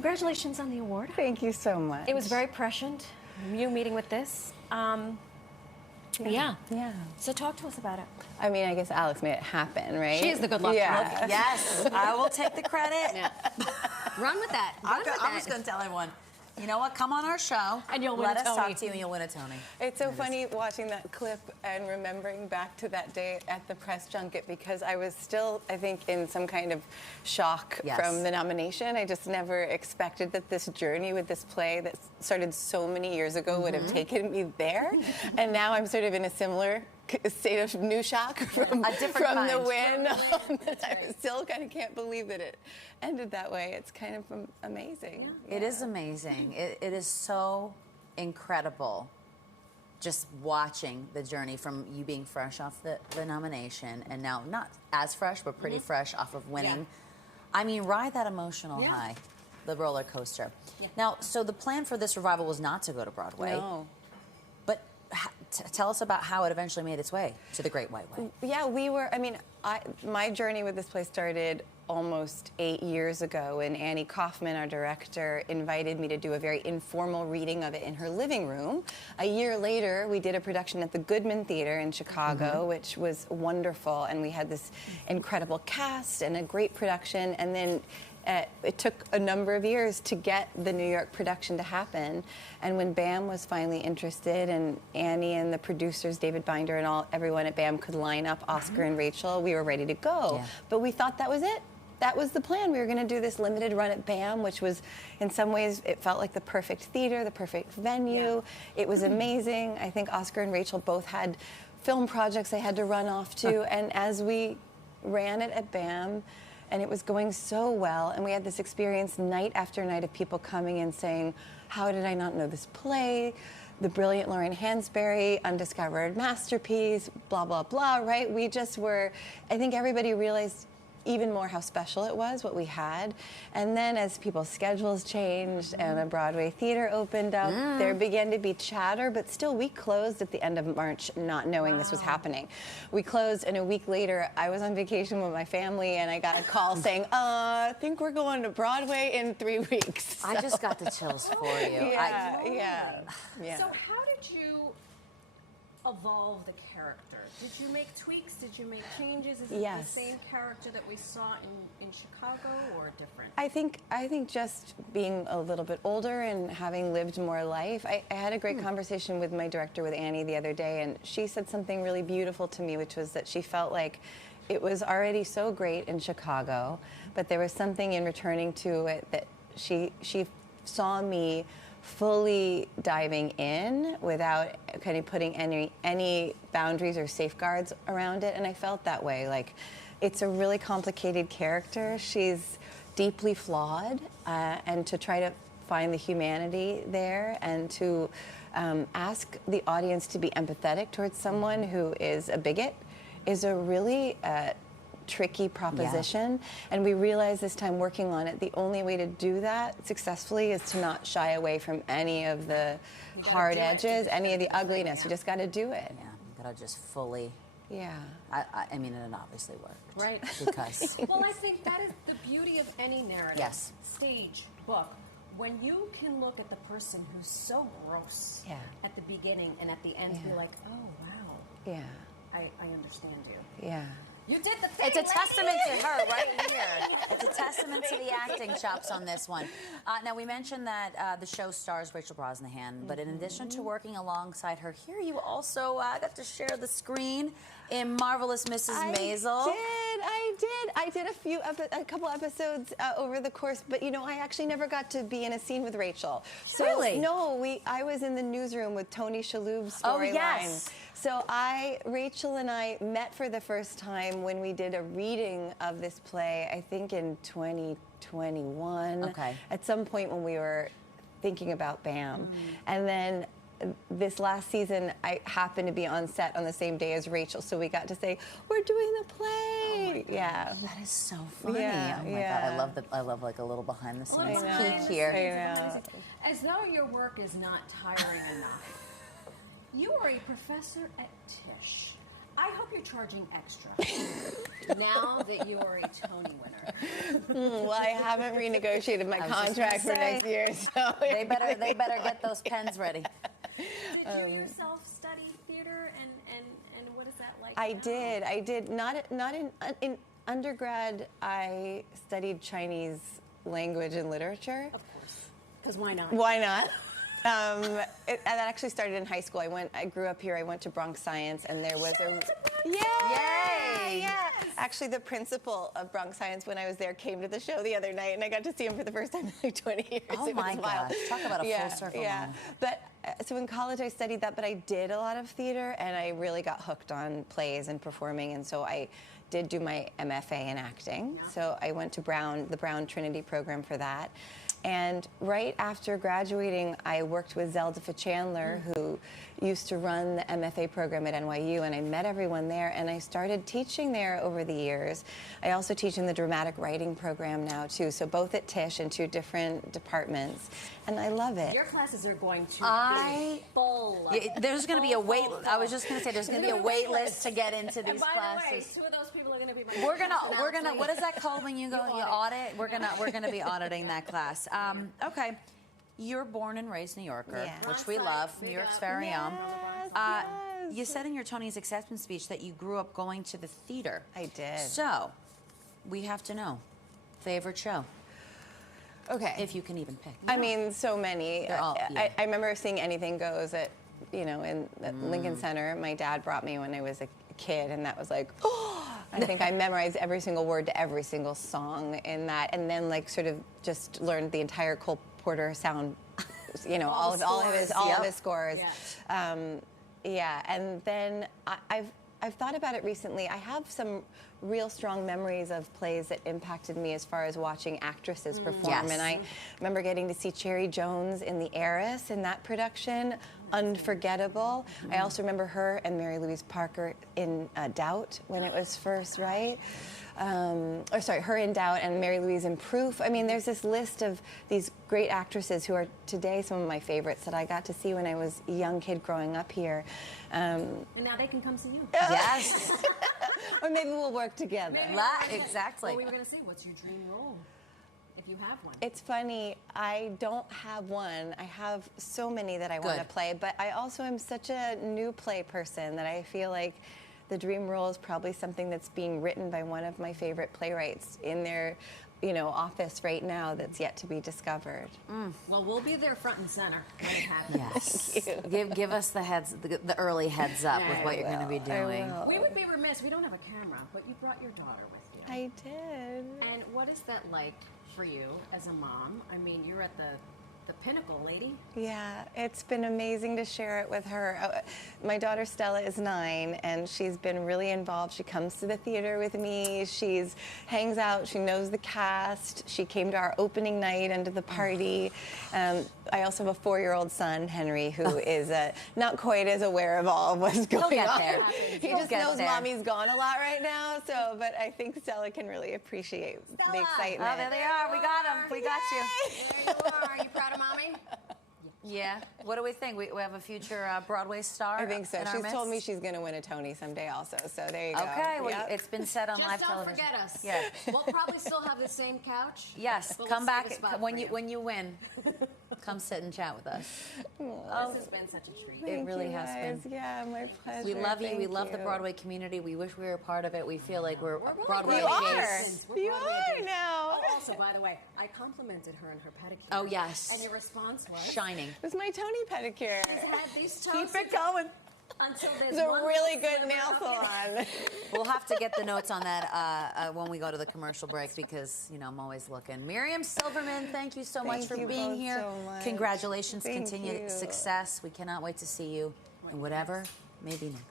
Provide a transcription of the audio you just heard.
congratulations on the award. Thank you so much. It was very prescient, you meeting with this. Yeah. So talk to us about it. I mean, I guess Alex made it happen, right? She is the good luck. Yeah. Yes, I will take the credit. Yeah. Run with that. I'm just going to tell everyone, you know what? Come on our show. And you'll win Let a us Tony. talk to you and you'll win a Tony. It's so funny watching that clip and remembering back to that day at the press junket because I was still, I think, in some kind of shock from the nomination. I just never expected that this journey with this play that started so many years ago would have taken me there. And now I'm sort of in a similar state of new shock from the win. I still kind of can't believe that it ended that way. It's kind of amazing. Yeah. It is amazing. It is so incredible just watching the journey from you being fresh off the nomination and now not as fresh, but pretty fresh off of winning. Yeah. I mean, ride that emotional high, the roller coaster. Yeah. Now, so the plan for this revival was not to go to Broadway. No. But tell us about how it eventually made its way to the Great White Way. Yeah, my journey with this play started almost 8 years ago when Annie Kaufman, our director, invited me to do a very informal reading of it in her living room. A year later, we did a production at the Goodman Theater in Chicago, which was wonderful, and we had this incredible cast and a great production, and then it took a number of years to get the New York production to happen. And when BAM was finally interested, and Annie and the producers, David Binder and everyone at BAM could line up Oscar and Rachel, we were ready to go. Yeah. But we thought that was it. That was the plan. We were going to do this limited run at BAM, which was, in some ways, it felt like the perfect theater, the perfect venue. Yeah. It was amazing. I think Oscar and Rachel both had film projects they had to run off to. And as we ran it at BAM, and it was going so well, and we had this experience night after night of people coming and saying, how did I not know this play? The brilliant Lauren Hansberry, undiscovered masterpiece, blah, blah, blah, right? We just were, I think everybody realized even more how special it was, what we had. And then as people's schedules changed and a Broadway theater opened up, there began to be chatter, but still we closed at the end of March not knowing this was happening. We closed, and a week later, I was on vacation with my family, and I got a call saying, I think we're going to Broadway in 3 weeks. So. I just got the chills for you. Yeah. So how did you evolve the character? Did you make tweaks? Did you make changes? Is it the same character that we saw in Chicago or different? I think just being a little bit older and having lived more life. I had a great conversation with my director, with Annie, the other day, and she said something really beautiful to me, which was that she felt like it was already so great in Chicago, but there was something in returning to it that she saw me fully diving in without kind of putting any boundaries or safeguards around it, and I felt that way. Like, it's a really complicated character. She's deeply flawed, and to try to find the humanity there and to ask the audience to be empathetic towards someone who is a bigot is a really tricky proposition, and we realized this time working on it, the only way to do that successfully is to not shy away from any of the hard edges, any of the ugliness. You just got to do it. Yeah, you got to just fully. Yeah. I mean, it obviously worked. Right. Because. Well, I think that is the beauty of any narrative. Yes. Stage, book. When you can look at the person who's so gross at the beginning and at the end be like, oh, wow. Yeah. I understand you. Yeah. You did the thing. It's a testament to her right here. It's a testament to the acting chops on this one. Now, we mentioned that the show stars Rachel Brosnahan, but in addition to working alongside her here, you also got to share the screen in Marvelous Mrs. Maisel. I did a couple episodes over the course, but you know, I actually never got to be in a scene with Rachel. So, really? No, I was in the newsroom with Tony Shalhoub's storyline. Oh, yes. So Rachel and I met for the first time when we did a reading of this play, I think in 2021. Okay. At some point when we were thinking about BAM. And then this last season, I happened to be on set on the same day as Rachel, so we got to say, we're doing the play. Oh, yeah. That is so funny. Yeah, oh my God, I love like a little behind the scenes peek here. here. I know. As though your work is not tiring enough. You are a professor at Tisch. I hope you're charging extra now that you are a Tony winner. Well, I haven't renegotiated my contract for next year, so they better get those pens ready. Did you yourself study theater, and what is that like? I did. Not in undergrad. I studied Chinese language and literature. Of course, because why not? Why not? And that actually started in high school. I grew up here. I went to Bronx Science, and there was a Yay! Yeah. Actually, the principal of Bronx Science, when I was there, came to the show the other night, and I got to see him for the first time in like 20 years. Oh It was my wild. gosh! Talk about a full circle. Yeah. moment. But so in college, I studied that, but I did a lot of theater, and I really got hooked on plays and performing, and so I did do my MFA in acting. Yeah. So I went to the Brown Trinity program for that. And right after graduating, I worked with Zelda Chandler, who used to run the MFA program at NYU, and I met everyone there, and I started teaching there over the years. I also teach in the dramatic writing program now, too, so both at Tisch in 2 different departments, and I love it. Your classes are going to be full. There's going to be a wait. full. I was just going to say there's going to be a wait list to get into these And by classes. the way, 2 of those people are going to be. We're gonna. What is that called when you go you audit? We're gonna be auditing that class. Okay, you're born and raised New Yorker, Yeah. which we love. New York's very own. Yes. You said in your Tony's acceptance speech that you grew up going to the theater. I did. So, we have to know favorite show, Okay. if you can even pick. I mean, so many. They're all- yeah. I remember seeing Anything Goes at Lincoln Center. My dad brought me when I was a kid, and that was like, oh, I think I memorized every single word to every single song in that, and then like sort of just learned the entire Cole Porter sound, all of his scores. Yeah. And then I've thought about it recently. I have some real strong memories of plays that impacted me as far as watching actresses perform. Yes. And I remember getting to see Cherry Jones in The Heiress in that production. Unforgettable. I also remember her and Mary Louise Parker in Doubt when it was first, right? Her in Doubt and Mary Louise in Proof. I mean, there's this list of these great actresses who are today some of my favorites that I got to see when I was a young kid growing up here. And now they can come see you. Yes. Or maybe we'll work together. Exactly. Well, we were going to say, what's your dream role, if you have one? It's funny, I don't have one. I have so many that I want to Good. play, but I also am such a new play person that I feel like the dream role is probably something that's being written by one of my favorite playwrights in their office right now that's yet to be discovered. Well, we'll be there front and center when it happens. Yes. Give us the early heads up with what you're going to be doing. We would be remiss. We don't have a camera, but you brought your daughter with you. I did. And what is that like for you as a mom? I mean, you're at the pinnacle, lady. Yeah, it's been amazing to share it with her. My daughter Stella is 9, and she's been really involved. She comes to the theater with me. She hangs out. She knows the cast. She came to our opening night and to the party. I also have a 4-year-old son, Henry, who is not quite as aware of all of what's going on. He'll get there. He He'll just get knows there. Mommy's gone a lot right now. But I think Stella can really appreciate the excitement. Oh, there they are. We got them. We got you. There you are. Are you proud of mommy? Yeah. What do we think? We have a future Broadway star. I think so. in our She's told midst? me she's going to win a Tony someday also. So there you go. Okay. Well, Yep. it's been said on Just live don't television. forget us. Yeah. We'll probably still have the same couch. Yes. but Come we'll save back a spot when for you win. Come sit and chat with us. This has been such a treat. Thank really you has guys. been. Yeah, my pleasure. We love you. We Thank love the you. Broadway community. We wish we were a part of it. We feel like we're really Broadway You are. adjacent. We're You Broadway are adjacent. now. Oh, also, by the way, I complimented her in her pedicure. Oh, yes. And your response was? Shining. It was my Tony pedicure. She's had these toes Keep it going. until there's It's a one really little good sliver nail of salon. We'll have to get the notes on that when we go to the commercial breaks because, I'm always looking. Miriam Silverman, thank you so much Thank for you being both here. so much. Congratulations, Thank continued you. success. We cannot wait to see you in whatever may be next.